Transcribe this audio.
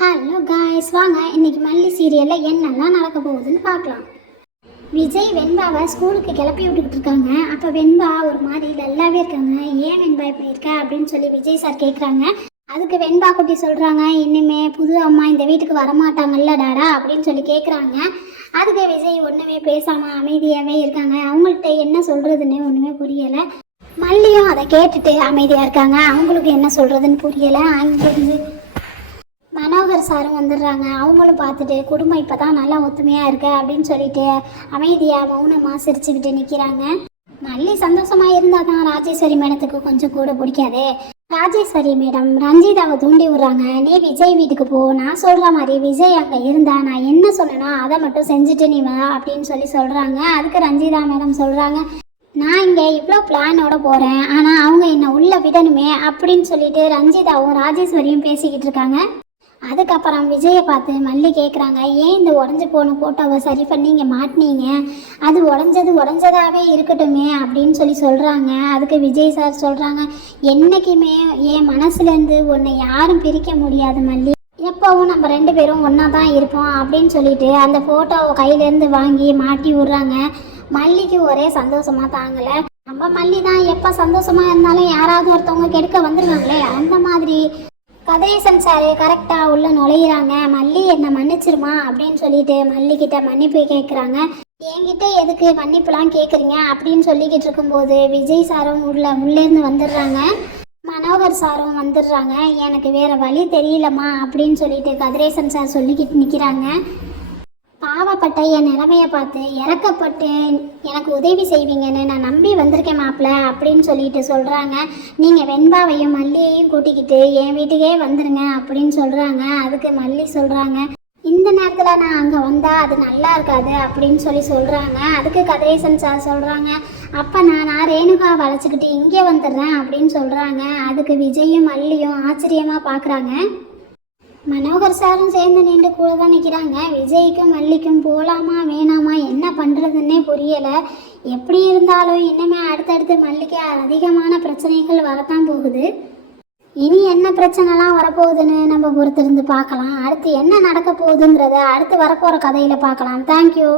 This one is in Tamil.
ஹலோ காய்ஸ் வாங்க இன்னைக்கு மல்லி சீரியலில் என்னெல்லாம் நடக்க போகுதுன்னு பார்க்கலாம். விஜய் வெண்பாவை ஸ்கூலுக்கு கிளப்பி விட்டுக்கிட்டு இருக்காங்க. அப்போ வெண்பா ஒரு மாதிரி நல்லாவே இருக்காங்க. ஏன் வெண்பா இப்படி இருக்க? அப்படின்னு சொல்லி விஜய் சார் கேட்குறாங்க அதுக்கு வெண்பா குட்டி சொல்கிறாங்க இனிமே புது அம்மா இந்த வீட்டுக்கு வரமாட்டாங்கல்ல டாடா? அப்படின்னு சொல்லி கேட்குறாங்க அதுக்கு விஜய் ஒன்றுமே பேசாமல் அமைதியாகவே இருக்காங்க. அவங்கள்ட்ட என்ன சொல்கிறதுன்னு ஒன்றுமே புரியலை. மல்லியும் அதை கேட்டுட்டு அமைதியாக இருக்காங்க. அவங்களுக்கு என்ன சொல்கிறதுன்னு புரியலை. அங்கேருந்து சாரும் வந்துடுறாங்க. அவங்களும் பார்த்துட்டு குடும்பம் இப்போ தான் நல்லா ஒத்துமையாக இருக்கு அப்படின்னு சொல்லிட்டு அமைதியாக மௌனமாக சிரிச்சுக்கிட்டு நிற்கிறாங்க மல்லி சந்தோஷமாக இருந்தால் தான் ராஜேஸ்வரி மேடத்துக்கு கொஞ்சம் கூட பிடிக்காது. ராஜேஸ்வரி மேடம் ரஞ்சிதாவை தூண்டி விடுறாங்க. நீ விஜய் வீட்டுக்கு போ. நான் சொல்கிற மாதிரி விஜய் அங்கே இருந்தா நான் என்ன சொல்லணும் அதை மட்டும் செஞ்சுட்டு நீ வா அப்படின்னு சொல்லி சொல்கிறாங்க அதுக்கு ரஞ்சிதா மேடம் சொல்கிறாங்க நான் இங்கே இவ்வளோ பிளானோட போகிறேன் ஆனால் அவங்க என்னை உள்ளே விடணுமே அப்படின்னு சொல்லிட்டு ரஞ்சிதாவும் ராஜேஸ்வரியும் பேசிக்கிட்டு இருக்காங்க. அதுக்கப்புறம் விஜயை பார்த்து மல்லி கேட்குறாங்க ஏன் இந்த உடஞ்சி போன ஃபோட்டோவை சரி பண்ணி இங்கே மாட்டினீங்க? அது உடஞ்சது உடஞ்சதாகவே இருக்கட்டுமே அப்படின்னு சொல்லி சொல்கிறாங்க அதுக்கு விஜய் சார் சொல்கிறாங்க என்றைக்குமே என் மனசுலேருந்து உன்னை யாரும் பிரிக்க முடியாது மல்லி. எப்போவும் நம்ம ரெண்டு பேரும் ஒன்றா தான் இருப்போம் அப்படின்னு சொல்லிட்டு அந்த ஃபோட்டோவை கையிலேருந்து வாங்கி மாட்டி விட்றாங்க. மல்லிக்கு ஒரே சந்தோஷமாக தாங்கலை. நம்ம மல்லி தான் எப்போ சந்தோஷமாக இருந்தாலும் யாராவது ஒருத்தவங்க கெடுக்க வந்துருவாங்களே அந்த மாதிரி கதிரேசன் சார் கரெக்டாக உள்ளே நுழையிறாங்க. மல்லி என்னை மன்னிச்சிருமா? அப்படின்னு சொல்லிட்டு மல்லிக்கிட்ட மன்னிப்பு கேட்குறாங்க என்கிட்ட எதுக்கு மன்னிப்புலாம் கேட்குறீங்க அப்படின்னு சொல்லிக்கிட்டு இருக்கும்போது விஜய் சாரும் உள்ள உள்ளேருந்து வந்துடுறாங்க. மனோகர் சாரும் வந்துடுறாங்க. எனக்கு வேறு வழி தெரியலம்மா அப்படின்னு சொல்லிட்டு கதிரேசன் சார் சொல்லிக்கிட்டு நிற்கிறாங்க பாவப்பட்ட என் நிலமைய பார்த்து இறக்கப்பட்டு எனக்கு உதவி செய்வீங்கன்னு நான் நம்பி வந்திருக்கேன் மாப்பிள்ள அப்படின்னு சொல்லிட்டு சொல்கிறாங்க நீங்கள் வெண்பாவையும் மல்லியையும் கூட்டிக்கிட்டு என் வீட்டுக்கே வந்துருங்க அப்படின்னு சொல்கிறாங்க அதுக்கு மல்லி சொல்கிறாங்க இந்த நேரத்தில் நான் அங்கே வந்தால் அது நல்லா இருக்காது அப்படின்னு சொல்லி சொல்கிறாங்க அதுக்கு கதிரேசன் சார் சொல்கிறாங்க அப்போ நான் நான் ரேணுகா வளைச்சிக்கிட்டு இங்கே வந்துடுறேன் அப்படின்னு சொல்கிறாங்க அதுக்கு விஜயும் மல்லியும் ஆச்சரியமாக பார்க்குறாங்க மனோகர் சாரும் சேர்ந்து நின்று கூட தான் நிற்கிறாங்க விஜய்க்கும் மல்லிக்கும் போகலாமா வேணாமா என்ன பண்ணுறதுன்னே புரியலை. எப்படி இருந்தாலும் இன்னுமே அடுத்தடுத்து மல்லிக்கு அதிகமான பிரச்சனைகள் வரத்தான் போகுது. இனி என்ன பிரச்சனைலாம் வரப்போகுதுன்னு நம்ம பொறுத்திருந்து பார்க்கலாம். அடுத்து என்ன நடக்க போகுதுங்கிறத அடுத்து வரப்போகிற கதையில் பார்க்கலாம். தேங்க்யூ